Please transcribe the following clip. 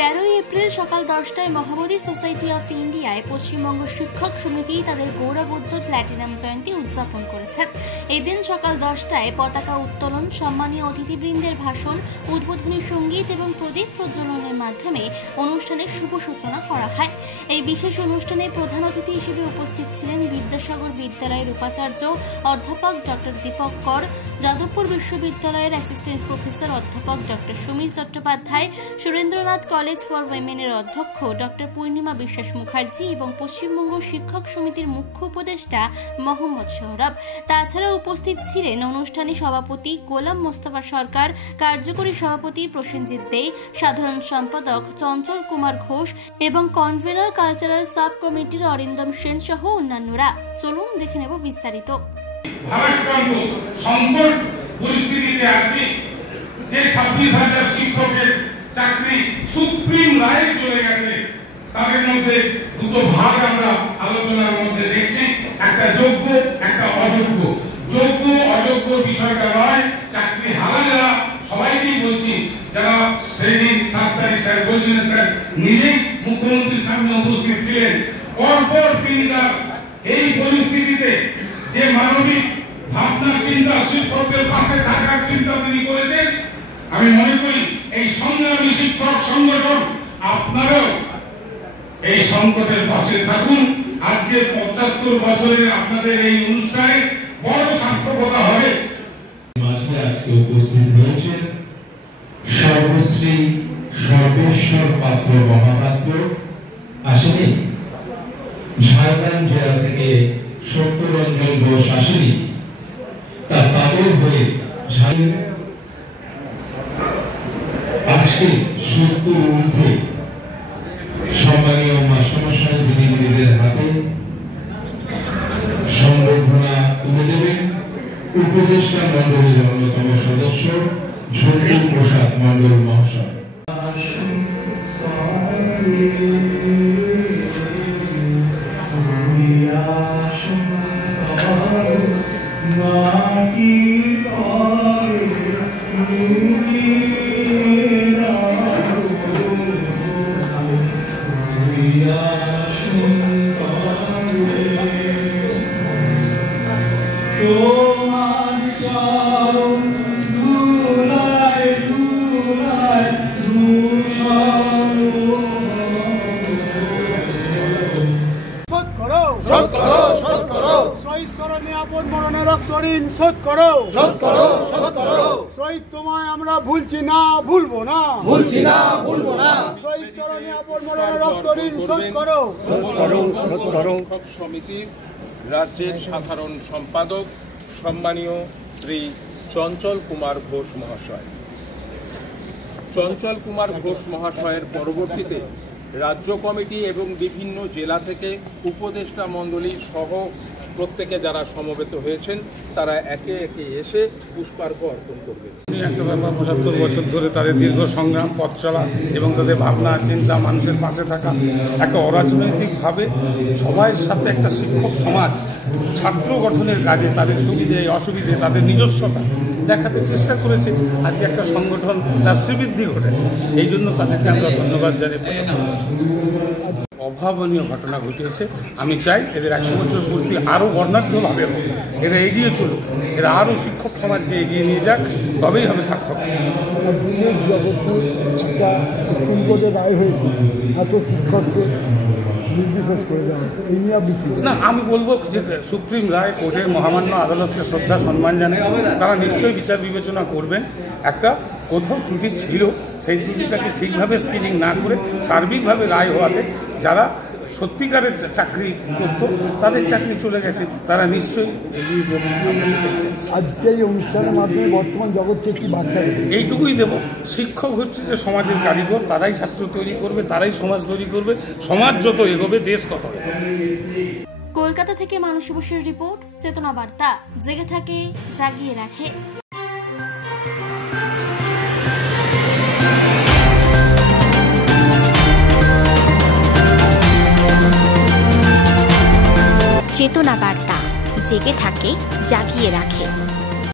13 April সকাল 10টায় Mahabodhi society of ইন্ডিয়ায় পশ্চিমবঙ্গ শিক্ষক সমিতি তাদের গৌরবোজ্জ্বল প্ল্যাটিনাম জয়ন্তী উদযাপন করেছেন। এদিন সকাল 10টায় পতাকা উত্তোলন, সম্মানীয় অতিথিবৃন্দের ভাষণ, উদ্বোধনী সঙ্গীত এবং প্রদীপ প্রজ্বলনের মাধ্যমে অনুষ্ঠানের শুভ সূচনা করা হয়। এই বিশেষ অনুষ্ঠানে প্রধান অতিথি হিসেবে উপস্থিত ছিলেন বিদ্যাসাগর বিদ্যালয়ের উপাচার্য অধ্যাপক ডক্টর দীপক কর, যাদবপুর বিশ্ববিদ্যালয়ের অ্যাসিস্ট্যান্ট প্রফেসর অধ্যাপক doctor Samir Chattopadhyay, Surendranath college for উইমেনের অধ্যক্ষ ডক্টর পূর্ণিমা বিশ্বাস মুখার্জি এবং পশ্চিমবঙ্গ শিক্ষক সমিতির মুখ্য উপদেষ্টা মোহাম্মদ সৌরভ। তাছাড়া উপস্থিত ছিলেন অনুষ্ঠানে সভাপতি গোলাম মোস্তফা সরকার, কার্যকরী সভাপতি প্রসেনজিৎ দে, সাধারণ সম্পাদক চঞ্চল কুমার ঘোষ এবং কনভেনর কালচারাল সাব কমিটির অরিন্দম সেন সহ অন্যান্যরা। চলুন দেখে নেব বিস্তারিত। যে 26,000 শিক্ষকের চাকরি সুপ্রিম রায়ে চলে গেছে, তাদের মধ্যে দুটো ভাগ আমরা আলোচনার মধ্যে দেখছি, একটা যোগ্য, একটা অযোগ্য। যোগ্য অযোগ্য বিষয়টা নয়, চাকরি হারা যারা সবাইকেই বলছি, যারা সেদিন 7 তারিখ স্যার বলছিলেন, স্যার নিজেই মুখ্যমন্ত্রীর সামনে উপস্থিত ছিলেন, পরপর তিনি এই পরিস্থিতিতে যে মানবিক ভাবনা চিন্তা, শিক্ষকদের পাশে থাকার চিন্তা তিনি করেছেন। আমি মনে করি এই সংগ্রামী শিক্ষক সংগঠন আপনারাও এই সংকটের পাশে থাকুন। আজকে 75 বছরের আপনাদের এই অনুষ্ঠানে বড় সার্থকতা হবে। মাঝে আজকে উপস্থিত রয়েছেন সর্বশ্রী সর্বেশ্বর পাত্র মহাপাত্র, আসেনি ঝাড়গ্রাম জেলা থেকে সত্যরঞ্জন ঘোষ আসেনি, তাদের হয়ে আজকে 70 ঊর্ধ্বে সম্মানীয় মাস্টারমশাই দিদিমণিদের হাতে সংবর্ধনা তুলে দেবেন উপদেষ্টা মন্ডলীর অন্যতম সদস্য ঝন্টু প্রসাদ মন্ডল মহাশয়। শহীদ তোমায় আমরা ভুলছি না, ভুলবো না, ভুলছি না, ভুলবো না। শহীদ স্মরণে আপন মরণে রক্ত ঋণ শোধ করো। শিক্ষক সমিতির রাজ্যের সাধারণ সম্পাদক সম্মানীয় শ্রী চঞ্চল কুমার ঘোষ মহাশয়। চঞ্চল কুমার ঘোষ মহাশয়ের পরবর্তীতে রাজ্য কমিটি এবং বিভিন্ন জেলা থেকে উপদেষ্টা মণ্ডলী সহ প্রত্যেকে যারা সমবেত হয়েছেন, তারা একে একে এসে পুষ্পার্ঘ্য অর্পণ করবেন। একটা ব্যাপার 75 বছর ধরে তাদের দীর্ঘ সংগ্রাম, পথ চলা এবং তাদের ভাবনা চিন্তা, মানুষের পাশে থাকা, একটা অরাজনৈতিকভাবে সবাই সাথে একটা শিক্ষক সমাজ ছাত্র গঠনের কাজে তাদের সুবিধে অসুবিধে, তাদের নিজস্বতা দেখাতে চেষ্টা করেছে। আজকে একটা সংগঠন তার শ্রীবৃদ্ধি ঘটেছে, এই জন্য তাদেরকে আমরা ধন্যবাদ জানাই। অভাবনীয় ঘটনা ঘটেছে। আমি চাই এদের 100 বছর পূর্তি আরও বর্ণাঢ্যভাবে এরা এগিয়ে চলুক, এরা আরও শিক্ষক সমাজকে এগিয়ে নিয়ে যাক, তবেই হবে সার্থক। জগৎপুর একটা সুপ্রিম কোর্টের রায় হয়েছে, এত শিক্ষককে নির্বিশেষ করে দেওয়া না। আমি বলবো যে সুপ্রিম রায়, কোর্টের মহামান্য আদালতকে শ্রদ্ধা সম্মান জানায়, তারা নিশ্চয়ই বিচার বিবেচনা করবেন। একটা কোথাও ত্রুটি ছিল, সেই ত্রুটিটাকে ঠিকভাবে স্ক্রিনিং না করে সার্বিকভাবে রায় হওয়াতে যারা সত্যিকারের চাকরি করতো তাদের চাকরি চলে গেছে, তারা নিশ্চয়ই এগিয়ে যাবেন। আজকে এই অনুষ্ঠানের মাধ্যমে বর্তমান জগৎকে কি বার্তা দেবে? এইটুকুই দেব, শিক্ষক হচ্ছে যে সমাজের কারিগর, তারাই ছাত্র তৈরি করবে, তারাই সমাজ তৈরি করবে। সমাজ যত এগোবে দেশ তত এগোবে। কলকাতা থেকে মানসী বসুর রিপোর্ট, চেতনা বার্তা, জেগে থাকে, জাগিয়ে রাখে। চেতনা বার্তা, জেগে থাকে, জাগিয়ে রাখে।